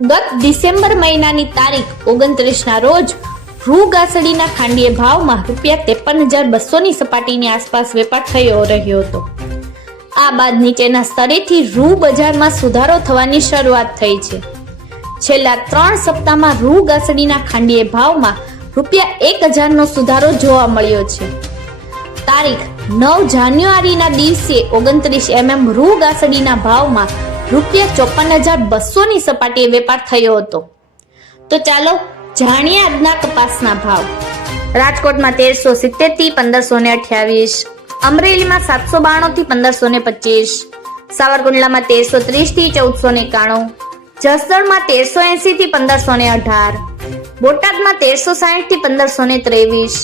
ગત ડિસેમ્બર મહિનાની તારીખ ઓગણત્રીસના રોજ રૂ ગાસડીના ખાંડીય ભાવમાં રૂપિયા ત્રેપન હજાર બસોની સપાટીની આસપાસ વેપાર થયો રહ્યો હતો. આ બાદ નીચેના સ્તરેથી રૂ બજારમાં સુધારો થવાની શરૂઆત થઈ છે. છેલ્લા ત્રણ સપ્તાહમાં રૂ ગાસડીના ખાંડીય ભાવમાં રૂપિયા એક હજારનો સુધારો જોવા મળ્યો છે. તારીખ નવ જાન્યુઆરીના દિવસે ઓગણત્રીસ એમએમ રૂ ગાસડીના ભાવમાં રૂપિયા ચોપન હજાર બસોની સપાટીએ વેપાર થયો હતો. તો ચાલો જાણીએ આજના કપાસના ભાવ. રાજકોટમાં તેરસો સિત્તેરથી પંદરસો ને અઠ્યાવીસ, અમરેલીમાં સાતસો બાણું થી પંદરસો ને પચીસ, સાવરકુંડલામાં તેરસો ત્રીસથી ચૌદસો ને એકાણું, જસદણમાં તેરસો એસી થી પંદરસો ને અઢાર, બોટાદમાં તેરસો સાહીઠથી પંદરસો ને ત્રેવીસ,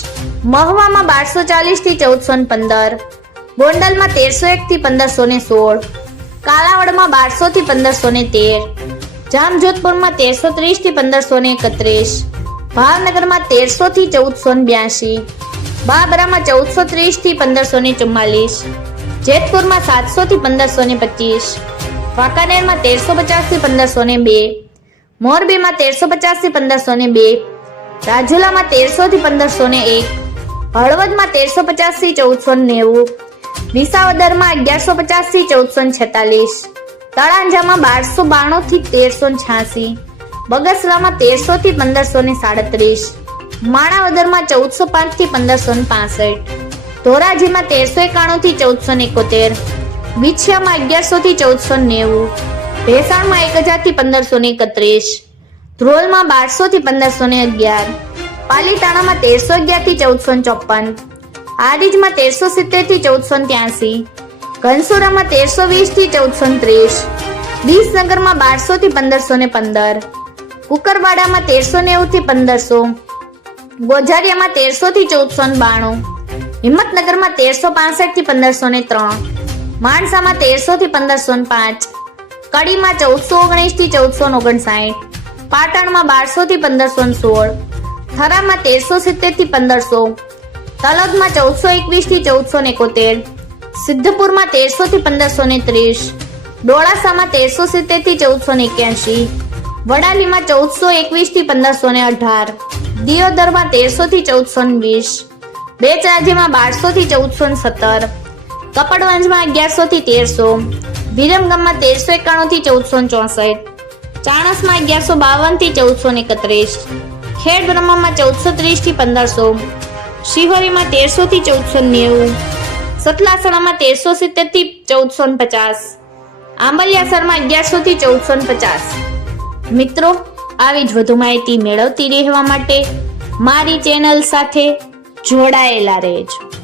મહવામાં બારસો ચાલીસથી ચૌદસો ને પંદર, ગોંડલમાં તેરસો એક થી પંદરસો ને સોળ કાલાવડમાં બારસો થી પંદરસો ને તેર, જામજોધપુરમાં તેરસો ત્રીસથી પંદરસો ને એકત્રીસ, ભાવનગરમાં તેરસો થી ચૌદસો ને બ્યાસી, બાબરામાં ચૌદસો ત્રીસથી પંદરસો ને ચુમ્માલીસ, જેતપુરમાં સાતસો થી પંદરસો ને પચીસ, વાંકાનેરમાં તેરસો પચાસથી પંદરસો ને બે, મોરબીમાં તેરસો પચાસથી પંદરસો ને બે, રાજુલામાં તેરસો થી પંદરસો ને એક, હળવદમાં તેરસો પચાસથી ચૌદસો નેવું વિસાવદરમાં અગિયારસો પચાસથી ચૌદસો છેતાલીસ. તળાંજામાં બારસો બાણું થી તેરસો છ્યાસી. બગસરામાં તેરસો થી પંદરસો ને સાડત્રીસ. માણાવદરમાં ચૌદસો પાંચથી પંદરસો ને પાસઠ. ધોરાજીમાં તેરસો એકાણું થી ચૌદસો ને એકોતેર. વિછિયામાં અગિયારસો થી ચૌદસો નેવું. ભેસાણમાં એક હજારથી પંદરસો ને એકત્રીસ. ધ્રોલમાં બારસો થી પંદરસો ને અગિયાર. પાલીતાણામાં તેરસો અગિયારથી ચૌદસો ચોપન. આદિજમાં તેરસો સિત્તેરથી ચૌદસો ત્યાસી. ઘનસોરામાં તેરસો વીસથી ચૌદસો ત્રીસ. વિસનગરમાં બારસો થી પંદરસો ને પંદર. કુકરવાડામાં તેરસો નેવું થી પંદરસો. ગોઝારિયામાં તેરસો થી ચૌદસો બાણું. હિંમતનગરમાં તેરસો પાસઠથી પંદરસો ને ત્રણ. માણસામાં તેરસો થી પંદરસો પાંચ. કડીમાં ચૌદસો ઓગણીસથી ચૌદસો ઓગણસાઠ. પાટણમાં બારસો થી પંદરસો સોળ. થરામાં તેરસો સિત્તેરથી પંદરસો. તલોદમાં ચૌદસો એકવીસથી ચૌદસો એકોતેર, સિદ્ધપુરમાં તેરસો થી પંદરસો ને ત્રીસ, ડોળાસામાં તેરસો સિત્તેરથી ચૌદસો એક્યાસી વડાલીમાં ચૌદસો એકવીસથી પંદરસો ને અઢાર, દિયોદરમાં તેરસો થી ચૌદસો વીસ, બેચરાજીમાં બારસો થી ચૌદસો સત્તર, કપડવંજમાં અગિયારસો થી તેરસો વિરમગામમાં તેરસો એકાણું થી ચૌદસો ચોસઠ, ચાણસમાં અગિયારસો બાવનથી ચૌદસો એકત્રીસ ખેડ બ્રહ્મામાં ચૌદસો ત્રીસથી પંદરસો શિહોરીમાં તેરસો થી ચૌદસો નેવું. સતલાસણામાં તેરસો સિત્તેરથી ચૌદસો પચાસ. આંબલિયાસરમાં અગિયારસો થી ચૌદસો પચાસ. મિત્રો, આવી જ વધુ માહિતી મેળવતી રહેવા માટે મારી ચેનલ સાથે જોડાયેલા રહેજો.